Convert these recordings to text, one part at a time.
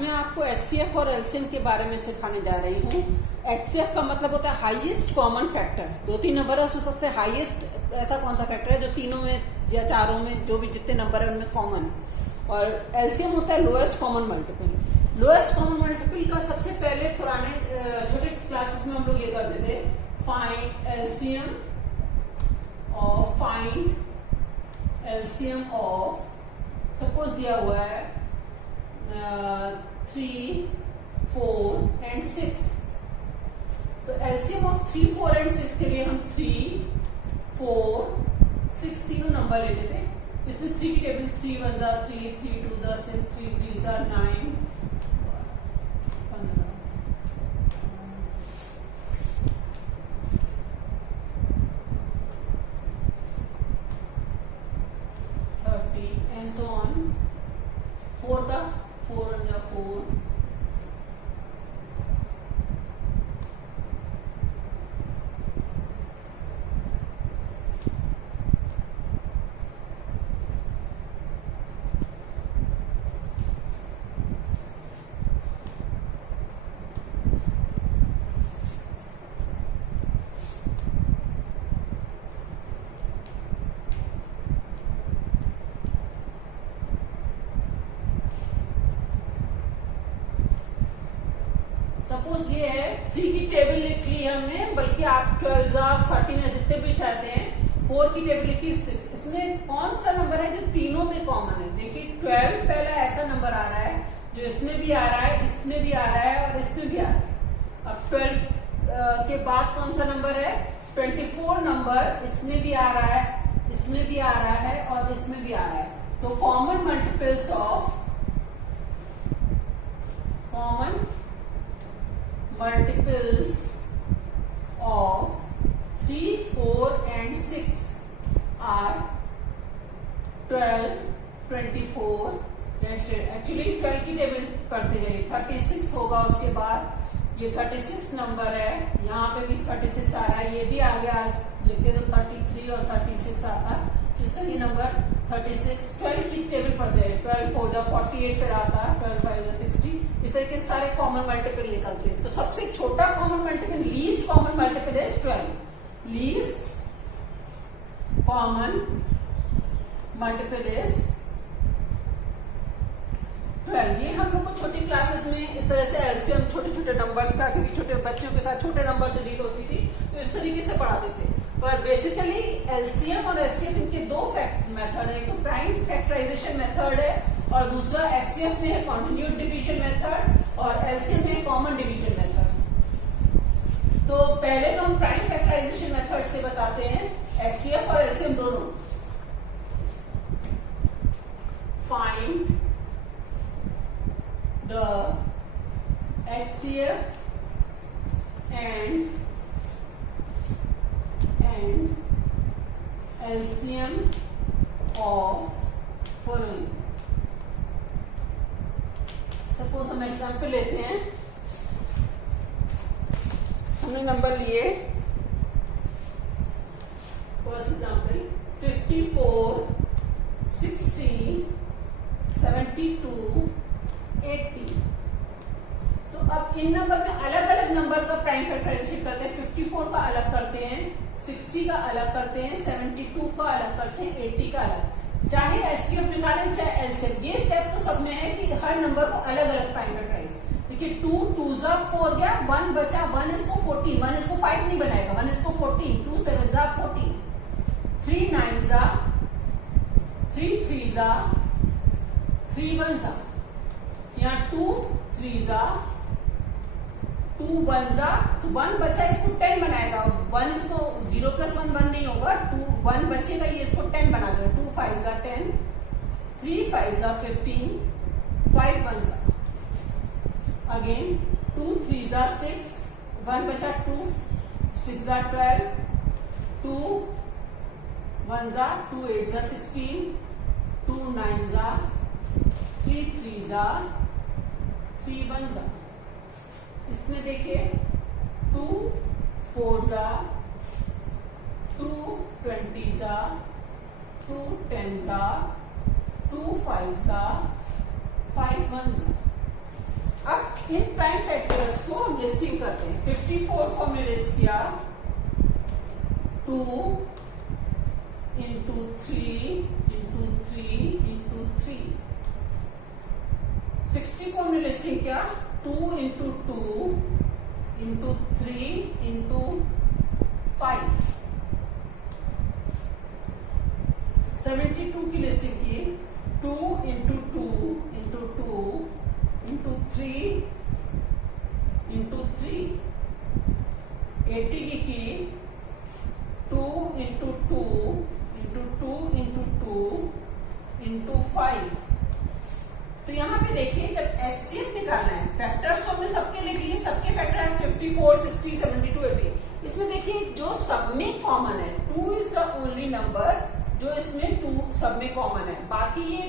में आपको एचसीएफ और एलसीएम के बारे में सिखाने जा रही हूँ। एचसीएफ का मतलब होता है हाईएस्ट कॉमन फैक्टर। 2-3 नंबर है, उसमें सबसे हाईएस्ट ऐसा कौन सा फैक्टर है जो तीनों में या चारों में जो भी जितने नंबर है उनमें कॉमन है। और एलसीएम होता है lowest common multiple. Lowest common multiple का सबसे पहले पुराने छोटे क्लासेस में हम लोग ये करते थे, फाइंड एलसीएम और फाइंड एलसीएम ऑफ, सपोज दिया हुआ है 3, 4 एंड 6। तो एलसीएम ऑफ 3, 4 एंड 6 के लिए हम 3, 4, 6 तीनों नंबर लेते थे। इसमें 3 की टेबल 3 1 जा 3, 3 2 जा 6, 3 3 जा 9, 30 and so on। 4 का 4 1 जा 4, सपोज ये है 3 की टेबल लिख ली हमने, बल्कि आप 12 13 जितने भी चाहते हैं। 4 की टेबल लिखी 6। इसमें कौन सा नंबर है जो तीनों में कॉमन है? देखिए 12 पहला ऐसा नंबर आ रहा है जो इसमें भी आ रहा है, इसमें भी आ रहा है और इसमें भी आ रहा है। अब 12 के बाद कौन सा नंबर है? 24 नंबर इसमें भी आ रहा है, इसमें भी आ रहा है और इसमें भी आ रहा है। तो common multiples of of 3, 4 and 6 are 12, 24। Actually 12 की टेबल पढ़ते हैं, 36 होगा उसके बाद। ये 36 नंबर है, यहाँ पे भी 36 आ रहा है, ये भी आगे लिखते तो 33 और 36 आता है। इसका ये नंबर 36। 12 की टेबल पढ़ते हैं, 12 4 जा 48 फिर आता है, 12 5 जा 60। इस तरह के सारे कॉमन मल्टीपल निकलते हैं। तो सबसे छोटा common multiple, least common multiple है 12। Least common multiple is 12। ये हम लोग को छोटी क्लासेस में इस तरह से एलसीएम छोटे छोटे नंबर्स का, क्योंकि छोटे बच्चों के साथ छोटे नंबर से डील होती थी, तो इस तरीके से पढ़ाते थे। पर बेसिकली एलसीएम और एचसीएफ इनके दो मेथड है। एक तो प्राइम फैक्टराइजेशन मेथड है और दूसरा एचसीएफ में है कॉन्टिन्यूड डिवीजन मेथड और एलसीएम में कॉमन डिवीजन मेथड। तो पहले तो हम प्राइम फैक्टराइजेशन मेथड से बताते हैं, एचसीएफ और एलसीएम दोनों। Find the HCF and LCM of following। Suppose हम एग्जाम्पल लेते हैं, हमने नंबर लिए, फर्स्ट एग्जाम्पल 54, 60, 72, 80। तो अब इन नंबर में अलग अलग नंबर का प्राइम फैक्टराइजेशन करते हैं। 54 का अलग करते हैं, 60 का अलग करते हैं, 72 का अलग करते हैं, 80 का अलग। चाहे एचसीएफ निकालें चाहे एलसीएम, ये स्टेप तो सब में है कि हर नंबर को अलग अलग प्राइम फैक्टराइज। देखिए 2 2 जा 4 गया, 1 बचा, 1 इसको 14, 1 इसको 5 नहीं बनाएगा, 1 इसको 14, 2 7 जा 14, 3 9 जा, 3 3 जा, 3 1 जा, यहाँ 2 3 जा, 2 1 जा, तो 1 बचा, इसको 10 बनाएगा। 1 इसको 0 + 1 1 नहीं होगा, 2 1 बचेगा, ये इसको 10 बना देगा। 2 5 जा 10, 3 5 जा 15, 5 1 जा, अगेन 2 3 जा 6, 1 बचा, 2 6 जा 12, 2 1 जा, 2 8 जा 16, 2 9 जा, 3 3 जा, 3 1 जा। इसमें देखिए 2 4 जा, 2 20 जा, 2 10 जा, 2 5 जा, 5 1 जा। इन प्राइम फैक्टर्स को हम लिस्टिंग करते हैं। 54 को हमने लिस्ट किया 2 into 3 into 3 into 3। 60 को हमने लिस्टिंग किया 2 into 2 into 3 into 5। 72 की लिस्टिंग की 2 into 2 into 2 into 3 into 3। 80 की 2 into 2 into 2 into 2 into 5। तो यहाँ पे देखिए जब एचसीएफ निकालना है, फैक्टर्स तो हमने सबके लिख लिए, सबके फैक्टर 54, 60, 72, 80। इसमें देखिए जो सब में कॉमन है 2 इज द ओनली नंबर जो इसमें 2 सब में कॉमन है। बाकी ये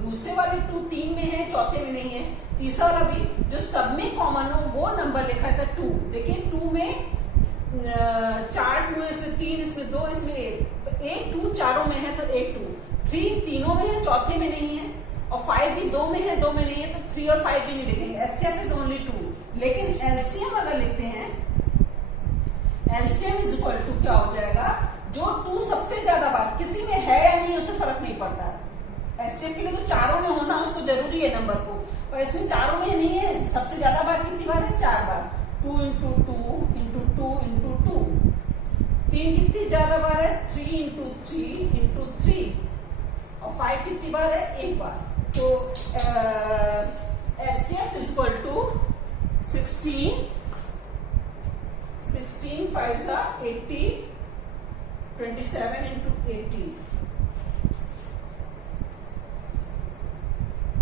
दूसरे वाले 2 3 में है, चौथे में नहीं है। तीसरा वाला भी जो सब में कॉमन हो वो नंबर लिखा था 2। देखिए 2 में 4 2 है, इसमें 3, इसमें 2, इसमें 1 2 चारों में है तो 1 2। 3 तीनों में है, चौथे में नहीं है। और 5 भी 2 में है, 2 में नहीं है, तो 3 और 5 भी नहीं लिखेंगे। HCF is only 2। लेकिन एलसीएम अगर लिखते हैं, एलसीएम इज इक्वल टू क्या हो जाएगा, जो 2 सबसे ज्यादा बार किसी में है या नहीं उससे फर्क नहीं पड़ता। एचसीएफ के लिए तो चारों में होना उसको जरूरी है नंबर को, और इसमें चारों में नहीं है। सबसे ज्यादा बार कितनी बार है, 4 बार। 2 into 2 into 2 into 2। 3 कितनी ज्यादा बार है, 3 into 3 into 3। और 5 कितनी बार है, 1 बार। तो HCF is equal to 16 5 80 27 into 80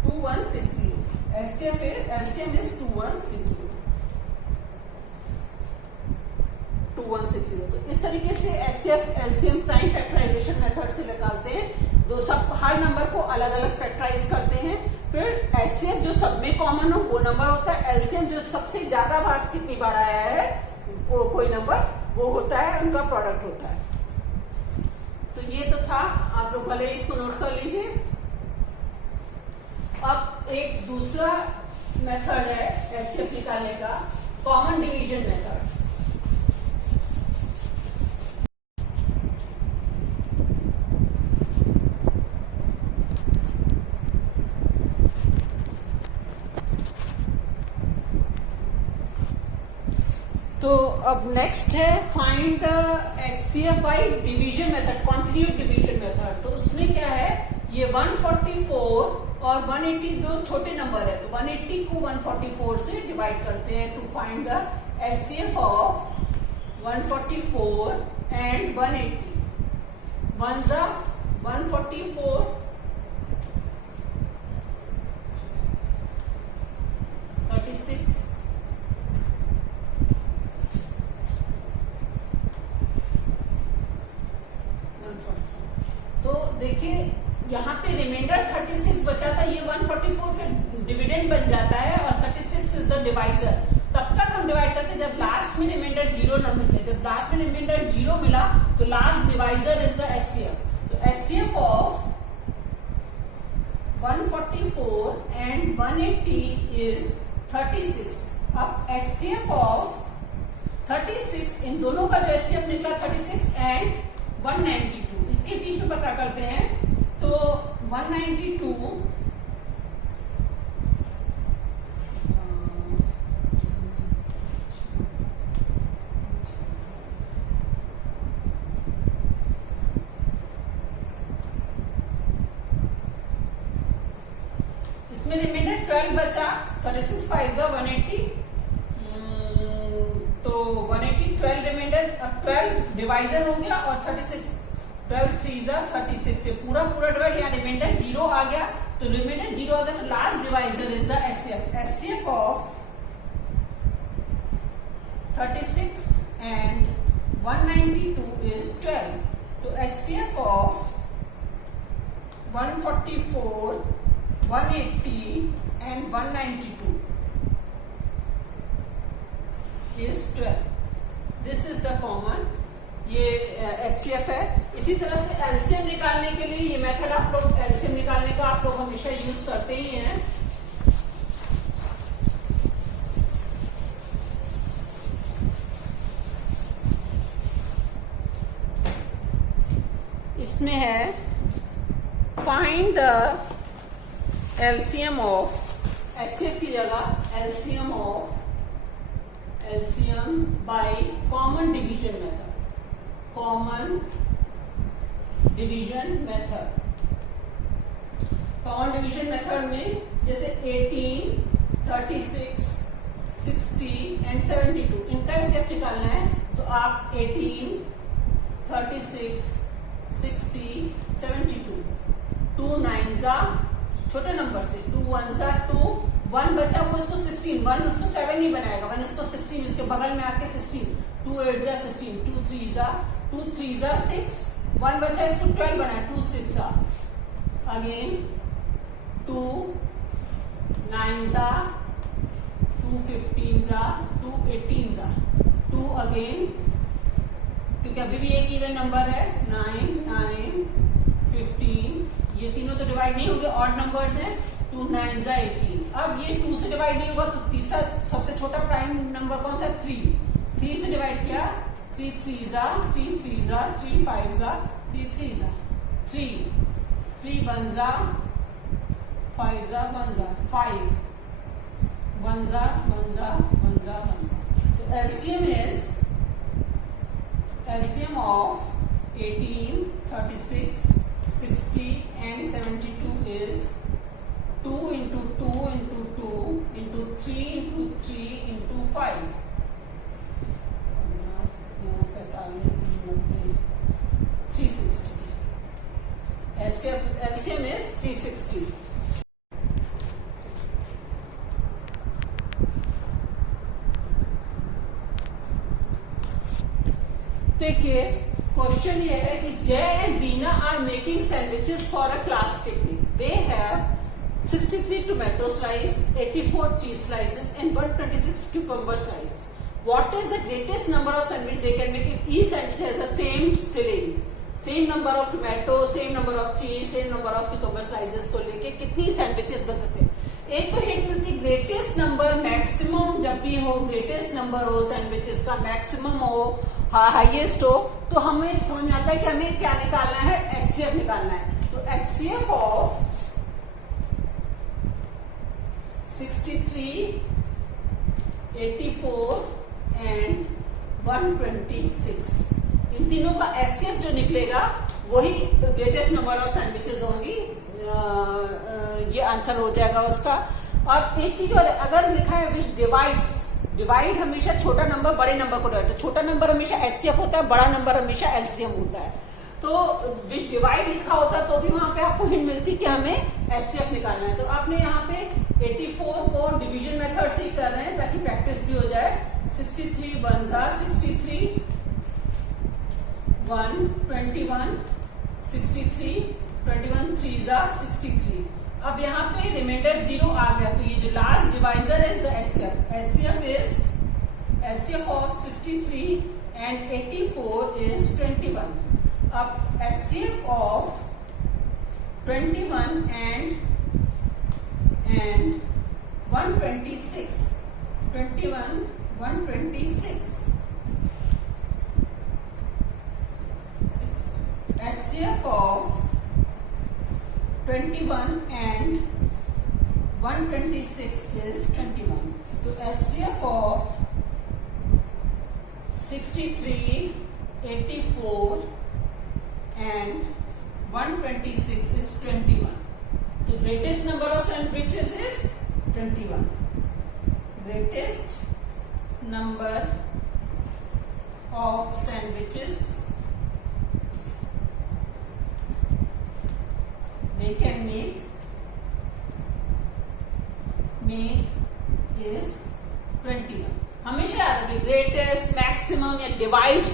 2160। HCF is LCM is 2160। तो इस तरीके से HCF LCM prime factorization method से निकालते हैं। दो सब हर नंबर को अलग अलग फैक्टराइज करते हैं। फिर एचसीएफ जो सब में कॉमन हो वो नंबर होता है। एलसीएम जो सबसे ज्यादा बार कितनी बार आया है कोई नंबर, वो होता है, उनका प्रोडक्ट होता है। तो ये तो था, आप लोग भले इसको नोट कर लीजिए। अब एक दूसरा मेथड है एचसीएफ निकालने का, कॉमन डिवीजन मेथड। तो अब नेक्स्ट है find the HCF by division method, continued division method. तो उसमें क्या है, ये 144 और 180 दो छोटे नंबर है, तो 180 को 144 से डिवाइड करते हैं to find the HCF of 144 and 180। 1 जा 144, 36, तो देखिए यहाँ पे रिमाइंडर 36 बचा था, ये 144 से डिविडेंड बन जाता है और 36 इज द डिवाइजर। तब तक हम डिवाइड करते हैं जब लास्ट में रिमाइंडर 0 न मिले। जब लास्ट में रिमाइंडर 0 मिला तो last divisor is the HCF. तो एचसीएफ ऑफ 144 एंड 180 इज 36। अब एचसीएफ ऑफ 36, इन दोनों का जो एचसीएफ निकला 36 एंड 192, इसके बीच में पता करते हैं। तो 192 इसमें रिमाइंडर 12 बचा, 36 5 जा 180। तो 180 12 रिमाइंडर, अब 12 डिवाइजर हो गया और 36 12 3 जा 36 से पूरा डिवाइड, या रिमाइंडर 0 आ गया। तो रिमाइंडर 0 आ गया तो last divisor is the HCF. HCF of 36 and 192 is 12। तो HCF of 144, 180 and 192 is 12. This is the common, ये एचसीएफ है। इसी तरह से एलसीएम निकालने के लिए ये मेथड आप लोग, एलसीएम निकालने का आप लोग हमेशा यूज करते ही हैं। इसमें है find the LCM of HCF की जगह LCM by common division method में जैसे 18, 36, 60 एंड 72 इनका एचसीएफ निकालना है। तो आप 18, 36, 60, 72 2 9 छोटे नंबर से 2 1 2 1 बचा वो इसको 16 1 उसको 7 नहीं बनाएगा 1 इसको 16 इसके बगल में आके 16 2 8 16 2 3 6 1 बचा इसको 12 बनाए 2 6 अगेन 2 9 2 15 2 18 2 अगेन क्योंकि अभी भी एक इवन नंबर है 9 9 15 ये तीनों तो डिवाइड नहीं होंगे ऑड नंबर्स हैं 2 9 18 अब ये 2 से डिवाइड नहीं होगा तो तीसरा सबसे छोटा प्राइम नंबर कौन सा 3 से डिवाइड किया 3 3 3 3 3 5 3 3 3 3 1 5 1 5 1 तो LCM of 18 36 60 and 72 is 2 into 2 into 2 into 3 into 3 into 5 360 LCM is 360। देखिए क्वेश्चन ये है कि Jay and Beena are making sandwiches for a class picnic. They have 63 tomato slice, 84 cheese slices and 126 cucumber slice. What is the greatest number of sandwich they can make if each sandwich has the same filling? Same number of tomato, same number of cheese, same number of cucumber slices को लेके कितनी sandwiches बन सकते हैं। एक तो hint मिलती greatest number maximum जब भी हो ग्रेटेस्ट नंबर हो सैंडविचेस का मैक्सिमम हो हाईएस्ट हो तो हमें समझ में आता है कि हमें क्या निकालना है एचसीएफ निकालना है। तो एचसीएफ ऑफ 63, 84 एंड 126 इन तीनों का एचसीएफ जो निकलेगा वही ग्रेटेस्ट नंबर ऑफ सैंडविचेस होंगी। ये आंसर हो जाएगा उसका। और एक चीज और अगर लिखा है विच डिवाइड हमेशा छोटा नंबर बड़े नंबर को डिवाइड, छोटा नंबर हमेशा एचसीएफ होता है, बड़ा नंबर हमेशा एलसीएम होता है। तो विच डिवाइड लिखा होता तो भी वहां पे आपको हिंट मिलती कि हमें एचसीएफ निकालना है। तो आपने यहाँ पे 84 को डिवीजन मेथड से ही कर रहे हैं ताकि प्रैक्टिस भी हो जाए। 63 1 63 1 21 63 21 3 63। अब यहाँ पे रिमाइंडर 0 आ गया तो ये जो लास्ट डिवाइजर है the HCF. HCF is HCF of 63 and 84 is 21। अब HCF of 21 and 126 21 126 HCF of 21 and 126 is 21. So HCF of 63, 84 and 126 is 21. The greatest number of sandwiches is 21. Greatest number of sandwiches they can make is 21. हमेशा याद रखिए greatest maximum या divide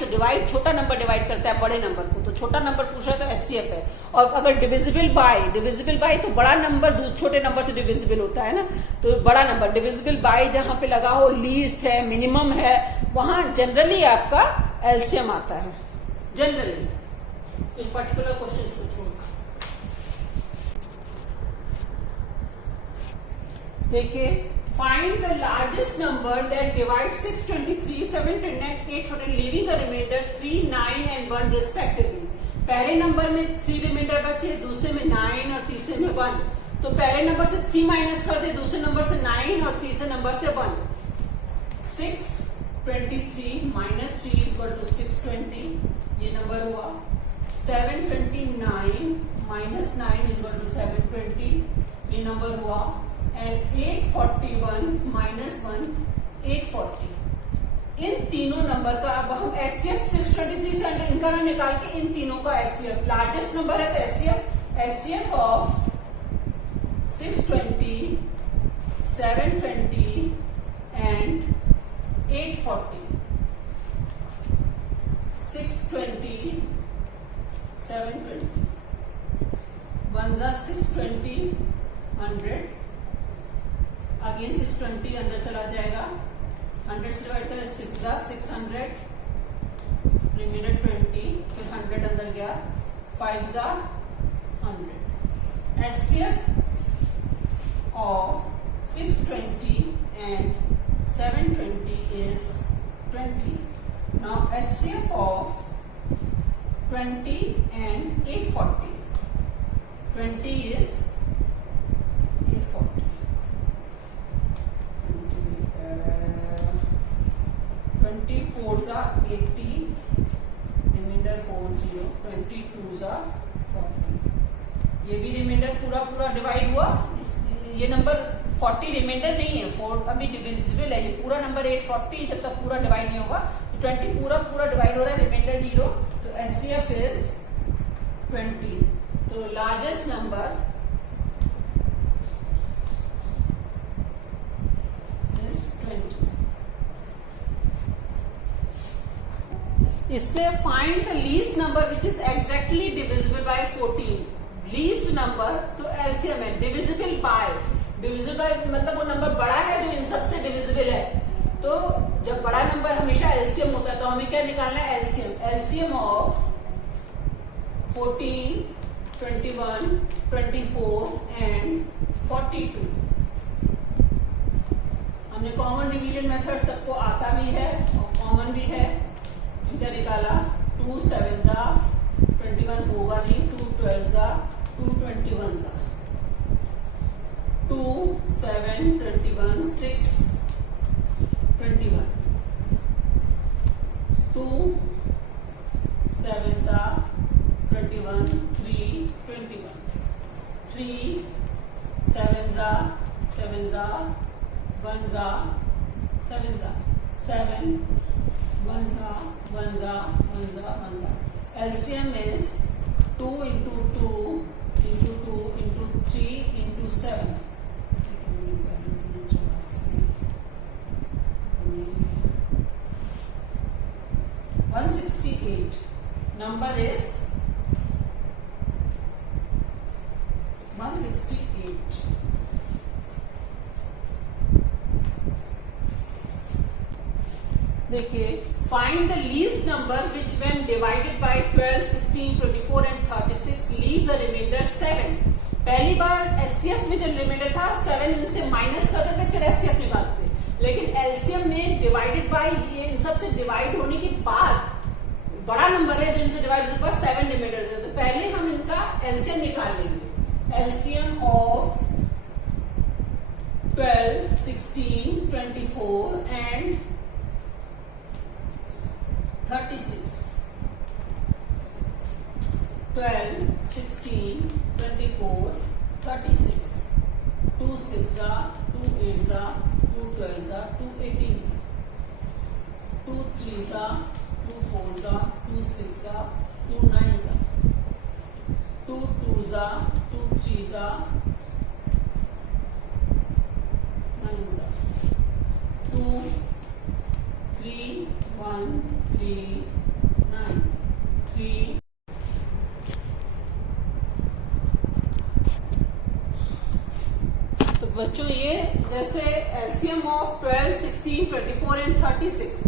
तो divide छोटा number divide करता है बड़े number को, तो छोटा नंबर पूछा तो एचसीएफ है। और अगर डिविजिबल बाय तो बड़ा नंबर छोटे नंबर से डिविजिबल होता है ना, तो बड़ा नंबर डिविजिबल बाय जहां पे लगा हो, लीस्ट है, मिनिमम है, वहां जनरली आपका एलसीएम आता है जनरली इन पर्टिकुलर क्वेश्चन को छोड़कर। देखिए find the largest number that divides 623, 729, 814 leaving a remainder 3, 9 and 1 respectively. पहले नंबर में 3 रिमाइंडर बचे, दूसरे में 9 और तीसरे में 1। तो पहले नंबर से 3 माइनस कर दे, दूसरे नंबर से 9 और तीसरे नंबर से 1। 623 माइनस 3 इज इक्वल टू 620, ये नंबर हुआ। 729 माइनस 9 इज इक्वल टू 720, ये नंबर हुआ। And 841 minus 1 840। इन तीनों नंबर का अब हम एचसीएफ 623 से इनका ना निकाल के इन तीनों का एचसीएफ, लार्जेस्ट नंबर है तो एचसीएफ ऑफ 620, 720 एंड 840। 620, 720, 1 जा 620, 100, अगेन 620 अंदर चला जाएगा, 100 से डिवाइड करें 6 जा 600, रिमाइंडर 20, फिर 100 अंदर गया, 5 जा 100। HCF of 620 and 720 is 20. Now HCF of 20 and 840. 20 is 840. 24s are 80. Remainder 40. 22s are 40. ये भी रिमाइंडर पूरा पूरा डिवाइड हुआ। ये नंबर 40 रिमाइंडर नहीं है, 4 अभी डिविजिबल है। ये पूरा नंबर 840 जब तक पूरा डिवाइड नहीं होगा तो 20 पूरा पूरा डिवाइड हो रहा है, रिमाइंडर 0। तो एचसीएफ इज 20। तो लार्जेस्ट नंबर इज 20। इसमें find the least number which is exactly divisible by 14। Least number तो एलसीएम है, डिविजिबल बाय मतलब वो नंबर बड़ा है जो इन सब से डिविजिबल है। तो जब बड़ा नंबर हमेशा एलसीएम होता है तो हमें क्या निकालना है, एलसीएम। LCM of 14, 21, 24 and 42। हमने कॉमन डिवीजन मेथड सबको आता भी है और कॉमन भी है। इनका निकाला 2 7 जा 21 होगा नहीं, 2 12 जा 2 21 जा 2 7 21 6 21 2 7 जा 21 3 21 3 7 जा 7 जा 1 जा 7 जा 7 1 जा 1 जा 1 जा 1 जा। LCM is 2 into 2 into 2 into 3 into 7। 168 number is 168। देखिए, find the least number which when divided by 12, 16, 24 and 36 leaves a remainder 7। पहली बार एचसीएफ में जो रिमाइंडर था 7 इनसे माइनस कर देते फिर एचसीएफ निकालते, लेकिन एलसीएम में डिवाइडेड बाय ये इन सब से डिवाइड होने के बाद बड़ा नंबर है जो इनसे डिवाइड होने के बाद 7 रिमाइंडर देते। तो पहले हम इनका एलसीएम निकाल लेंगे। LCM of 12, 16, 24 and 36। 12, 16, 24, 36। 2 6 जा 2 8 जा 2 12 जा 2 18 जा 2 3 जा 2 4 जा 2 6 जा 2 9 जा 2 2 जा 2 3 जा 9 जा 2 3 1 3 9 3। तो बच्चों ये जैसे एलसीएम ऑफ 12, 16, 24 एंड 36,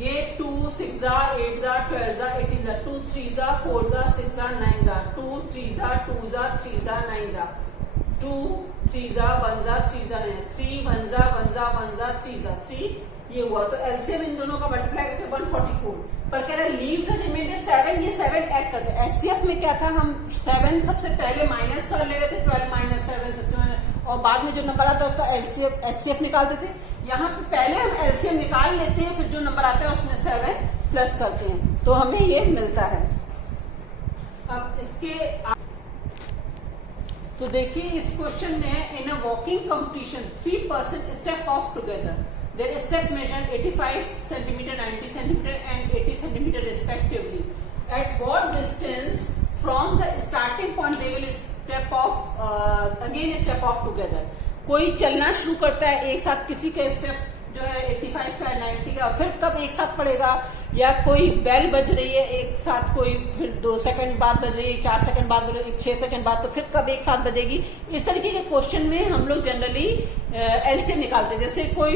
ये 2 6 जा 8 जा 12 जा 18 जा 2 3 जा 4 जा 6 जा 9 जा 2 3 जा 2 जा 3 जा 9 जा 2 3 जा 1 जा 3 जा 9 3 1 जा 1 जा 1 जा 3 जा 3 ये हुआ, तो एलसीएम इन दोनों का मल्टीप्लाई करके 144, पर कह रहा है लीव्स द रिमाइंडर 7, ये 7 ऐड करते हैं। एचसीएफ में क्या था, हम 7 सबसे पहले माइनस कर ले रहे थे, 12 माइनस 7 सबसे, और बाद में जो नंबर आता है उसका एलसीएफ एचसीएफ निकालते थे। यहाँ पे पहले हम एलसीएम निकाल लेते हैं, फिर जो नंबर आता है उसमें 7 प्लस करते हैं, तो हमें ये मिलता है। अब इसके तो देखिए इस क्वेश्चन में, in a walking competition 3 person step off together, their step measured 85 centimeter, 90 centimeter and 80 centimeter respectively. At what distance from the starting point they will step off again step off together? कोई चलना शुरू करता है एक साथ, किसी का step जो है 85 का 90 का, फिर कब एक साथ पड़ेगा, या कोई बेल बज रही है एक साथ, कोई फिर 2 सेकंड बाद बज रही है, 4 सेकंड बाद बज रही है, 6 सेकंड बाद, तो फिर कब एक साथ बजेगी। इस तरीके के क्वेश्चन में हम लोग जनरली एलसीएम निकालते हैं। जैसे कोई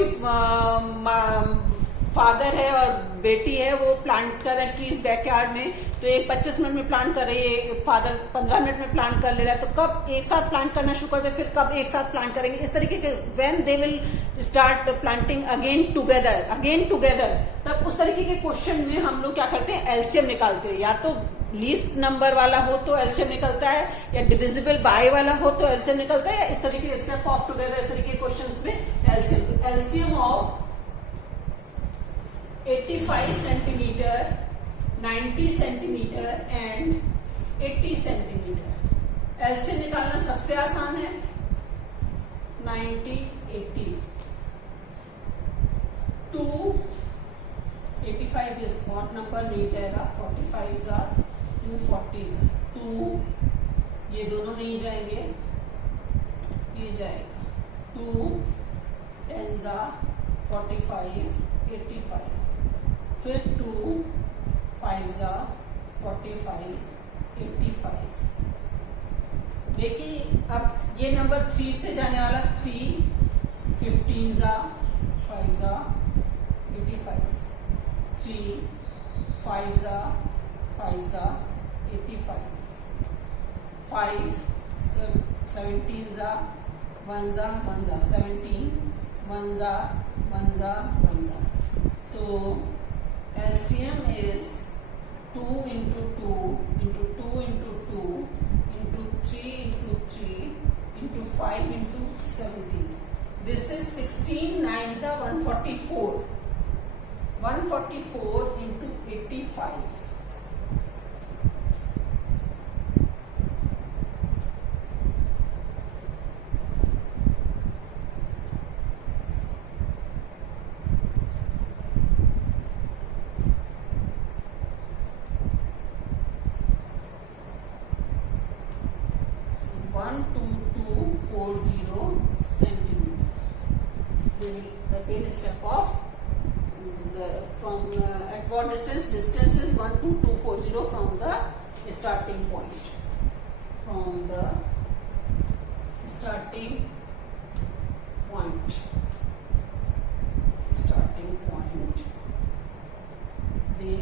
फादर है और बेटी है, वो प्लांट कर रहे हैं ट्रीज बैकयार्ड में, तो एक 25 मिनट में प्लांट कर रही है, फादर 15 मिनट में प्लांट कर ले रहा है, तो कब एक साथ प्लांट करना शुरू करते हैं, फिर कब एक साथ प्लांट करेंगे। इस तरीके के when they will start planting again together, तब उस तरीके के क्वेश्चन में हम लोग क्या करते हैं, एलसीएम निकालते हैं। या तो लीस्ट नंबर वाला हो तो एलसीएम निकलता है, या डिविजिबल बाय वाला हो तो एलसीएम निकलता है, या इस तरीके के स्टेप ऑफ टुगेदर, इस तरीके के क्वेश्चन में एलसीएम। तो LCM of 85 centimetre, 90 centimetre and 80 centimetre, LCM निकालना सबसे आसान है। 90, 80, 2, 85 इस ऑड नंबर नहीं जाएगा, 45 are 2 40s 2, ये दोनों नहीं जाएंगे, ये जाएगा 2 10s are 45 85, फिर 2 5s are 45 85। देखिए अब ये नंबर 3 से जाने वाला, 3 15s are 5s are 85, 3 5s are 5s are 85, 5 17s are 1s are 1s are 17, 1s are 1s are 1s are, तो LCM is 2 into 2 into 2 into 2 into 3 into 3 into 5 into 17. This is 16 9s are 144. 144 into 85. Step off the from at what distance? Distance is 12240 from the starting point. From the starting point. Starting point. They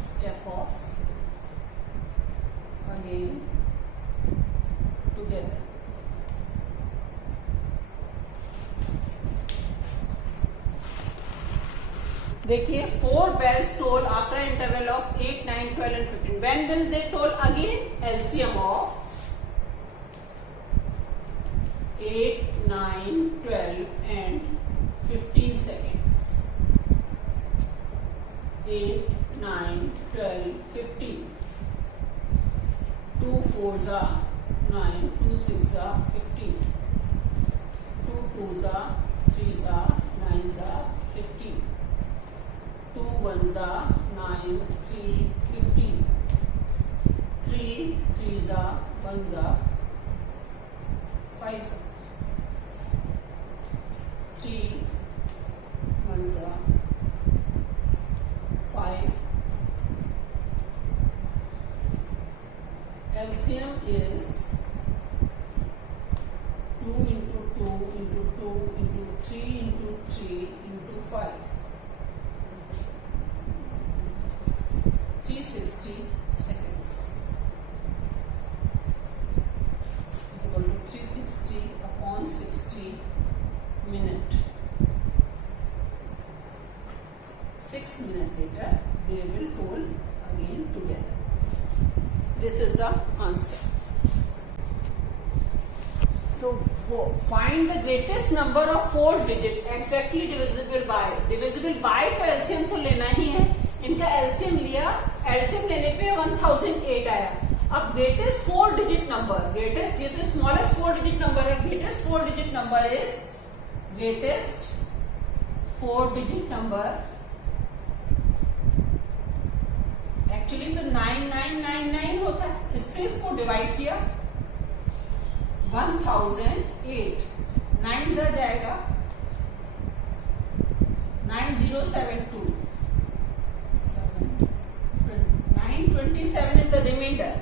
step off again together. देखिए 4 bells toll after an interval of 8, 9, 12 and 15. When will they toll again? LCM of 8, 9, 12 and 15 seconds. 8, 9, 12, 15. 2 4s are 9, 2 6s are 15. 2 2s are 3s are 9s are 15. 2 1s are 9, 3, 15. 3 3s are 1s are 5s are 3 1s are 5. LCM is 2 into 2 into 2 into 3 into 3 into 5. 360 seconds is equal to 360 upon 60 minute. 6 minutes later they will toll again together. This is the answer. So find the greatest number of 4 digit exactly divisible by. divisible by का LCM तो लेना ही है. इनका LCM लिया, LCM लेने पे 1008 आया. अब ग्रेटेस्ट 4 डिजिट नंबर, ग्रेटेस्ट ये तो स्मॉलेस्ट 4 डिजिट नंबर है. Greatest 4 digit number is greatest 4 digit number actually तो 9999 होता है. इससे इसको डिवाइड किया 1008, 9 जा जाएगा 9072, 927 इज द रिमाइंडर.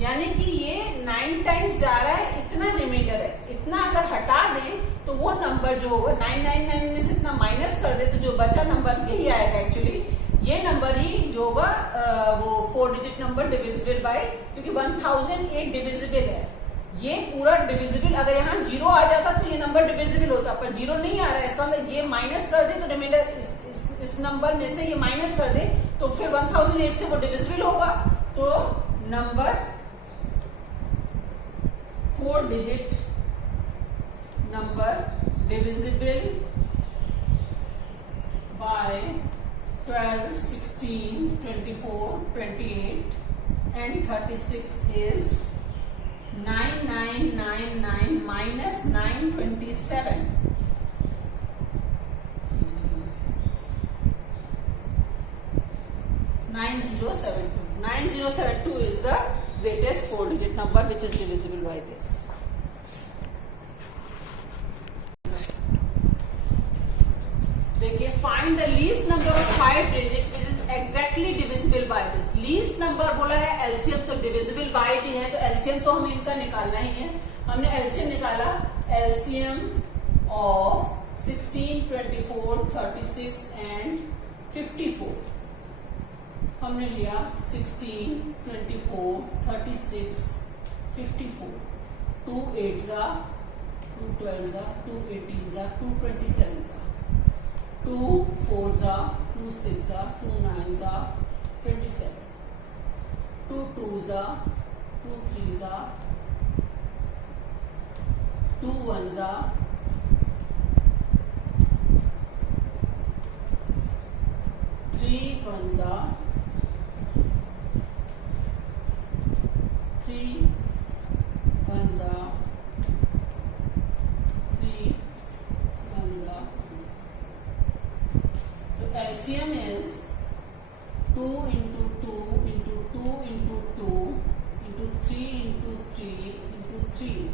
यानी कि ये 9 टाइम्स जा रहा है, इतना रिमाइंडर है. इतना अगर हटा दे तो वो नंबर जो होगा 999 में से इतना माइनस कर दे तो जो बचा नंबर यही आएगा. एक्चुअली ये नंबर ही जो होगा वो 4 डिजिट नंबर डिविजिबल बाय, क्योंकि 1008 डिविजिबल है. ये पूरा डिविजिबल, अगर यहाँ 0 आ जाता तो ये नंबर डिविजिबल होता, पर 0 नहीं आ रहा है. इसका मतलब ये माइनस कर दे तो रिमाइंडर इस नंबर में से ये माइनस कर दे तो फिर 1008 से वो डिविजिबल होगा. तो number 4 digit number divisible by 12, 16, 24, 28 and 36 is 9999 minus 927. 9072. 9072 is the greatest 4 digit number which is divisible by this. देखिए, find the least number of 5 digit which is exactly divisible by this. least number बोला है, LCM तो divisible by भी है, तो LCM तो हमें इनका निकालना ही है. हमने LCM निकाला, LCM of 16, 24, 36 and 54. हमने लिया 16, 24, 36, 54. 2 8s are 2 12s are 2 18s are 2 27s are 2 4s are 2 6s are 2 9s are 27. 2 2s are 2 3s are 2 1s are 3 1s are 3 1s are 3 1s are. So LCM is 2 into 2 into 2 into 2 into 3 into 3 into 3.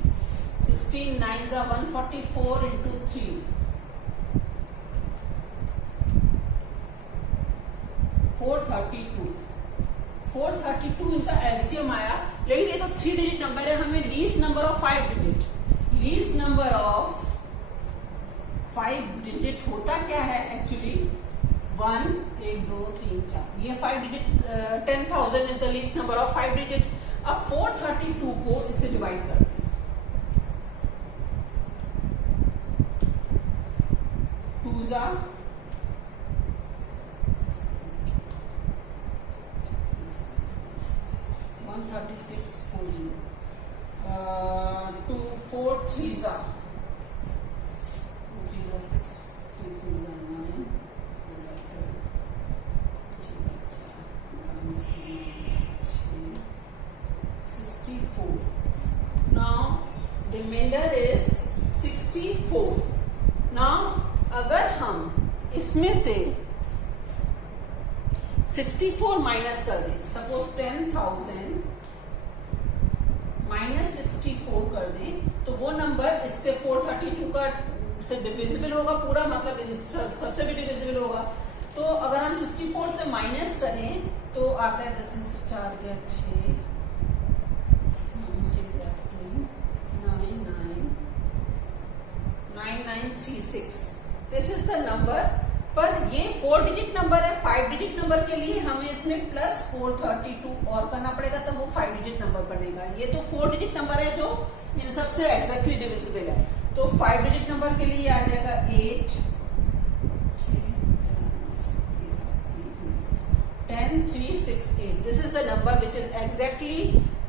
16 9s are 144 into 3. 432. 432 इनका LCM आया, लेकिन ये तो 3 digit number है. हमें least number of 5 digit, least number of 5 digit होता क्या है एक्चुअली 1 1 2 3 4. ये 5 digit 10,000 is the least number of 5 digit. अब 432 को इससे डिवाइड करते हैं. 2s are 136 40. 2 4 3s are 2 3s are 6, 3 3s are 9, 4s are 12, 64. Now remainder is 64. Now अगर हम इसमें से 64 माइनस कर दें, सपोज 10,000 माइनस 64 कर दें, तो वो नंबर इससे 432 का से डिविजिबल होगा पूरा, मतलब इन सबसे भी डिविजिबल होगा. तो अगर हम 64 से माइनस करें तो आता है 10 4 के 6 9936. This is the number. पर ये 4 डिजिट नंबर है. 5 डिजिट नंबर के लिए हमें इसमें प्लस 432 और करना पड़ेगा, तो वो 5 डिजिट नंबर बनेगा. ये तो 4 डिजिट नंबर है जो इन सबसे एग्जैक्टली डिविजिबल है. तो 5 डिजिट नंबर के लिए आ जाएगा 8 6 4 9 3 exactly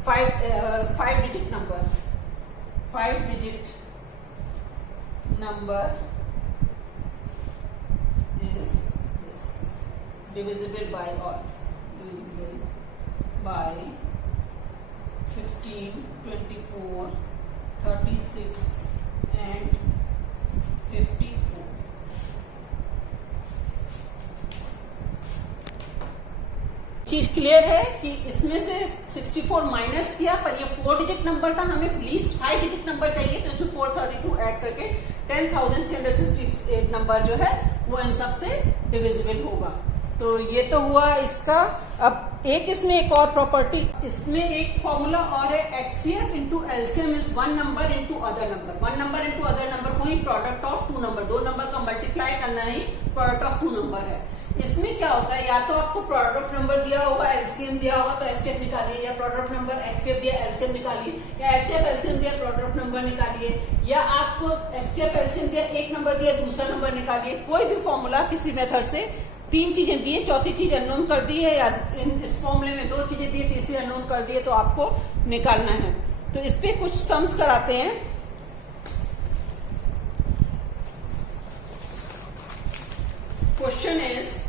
5 digit number, 5 digit number is this, divisible by 16, 24, 36 and 54. चीज क्लियर है कि इसमें से 64 माइनस किया, पर ये 4 डिजिट नंबर था, हमें लीस्ट 5 डिजिट नंबर चाहिए, तो इसमें 432 ऐड करके 10,368 नंबर जो है वो इन सब से डिविजिबल होगा। तो ये तो हुआ इसका। अब एक इसमें एक और प्रॉपर्टी, इसमें एक फॉर्मूला और है, HCF into LCM is 1 number into other number. 1 number into other number को ही प्रोडक्ट ऑफ 2 नंबर, 2 नंबर का मल्टीप्लाई करना ही प्रोडक्ट ऑफ 2 नंबर है। इसमें क्या होता है, या तो आपको प्रोडक्ट ऑफ नंबर दिया होगा, LCM दिया होगा तो HCF निकालिए, या प्रोडक्ट ऑफ नंबर HCF दिया LCM निकालिए, या HCF LCM दिया प्रोडक्ट ऑफ नंबर निकालिए, या आपको HCF LCM दिया एक नंबर दिया दूसरा नंबर निकालिए। कोई भी फॉर्मूला किसी मेथड से 3 चीजें दी है, चौथी चीज अननोन कर दी है, या इस फॉर्मूले में 2 चीजें दी है, तीसरी अननोन कर दी है, तो आपको निकालना है। तो इस पे कुछ सम्स कराते हैं। Question is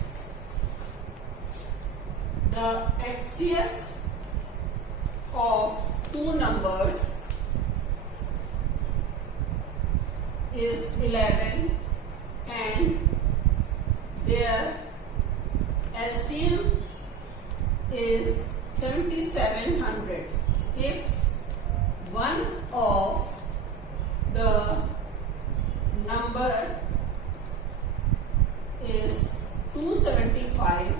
the HCF of 2 numbers is 11 and their LCM is 7700. If one of the number is 275,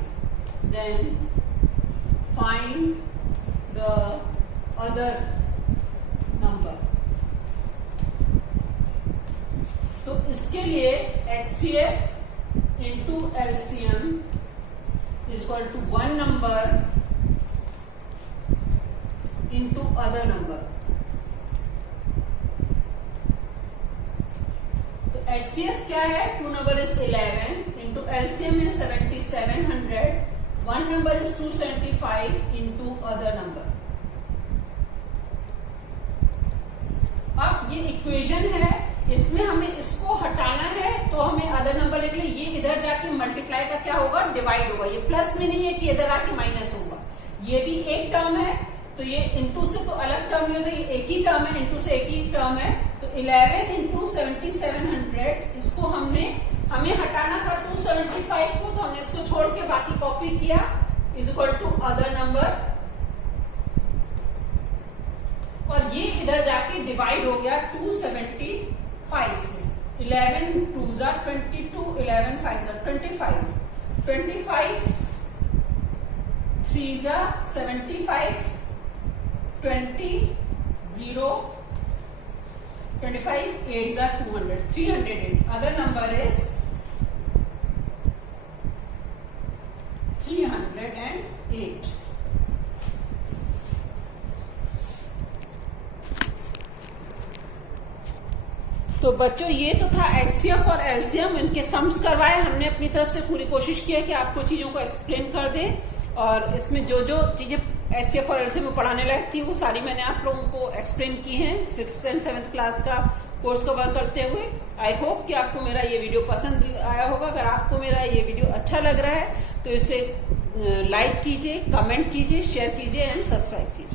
then find the other number. तो इसके लिए HCF into LCM is equal to 1 number into other number. तो HCF क्या है, 2 number is 11 into LCM is 7700, 1 number is 275 into other number. अब ये equation है, इसमें हमें इसको हटाना है, तो हमें अदर नंबर लिख ले, ये इधर जाके मल्टीप्लाई का क्या होगा, डिवाइड होगा। ये प्लस में नहीं है कि इधर आके माइनस होगा, ये भी एक टर्म है, तो ये इनटू से तो अलग टर्म नहीं होता, ये एक ही टर्म है, इनटू से एक ही टर्म है। तो 11 इंटू 7700, इसको हमें हटाना था 275 को, तो हमने इसको छोड़ के बाकी कॉपी किया, is equal to other number, और ये इधर जाके डिवाइड हो गया 275 से। 11 2 jar 22, 11 5 jar 25, 25 3 jar 75, 20 0 25 8 jar 200, 308। Other number is 308। तो बच्चों ये तो था HCF और LCM, इनके सम्स करवाए हमने, अपनी तरफ से पूरी कोशिश की है कि आपको चीजों को एक्सप्लेन कर दे, और इसमें जो जो चीजें HCF और LCM में पढ़ाने लायक थी वो सारी मैंने आप लोगों को एक्सप्लेन की हैं 6th and 7th क्लास का कोर्स कवर करते हुए। आई होप कि आपको मेरा ये वीडियो पसंद आया होगा। अगर आपको मेरा ये वीडियो अच्छा लग रहा है तो इसे लाइक कीजिए, कमेंट कीजिए, शेयर कीजिए एंड सब्सक्राइब कीजिए।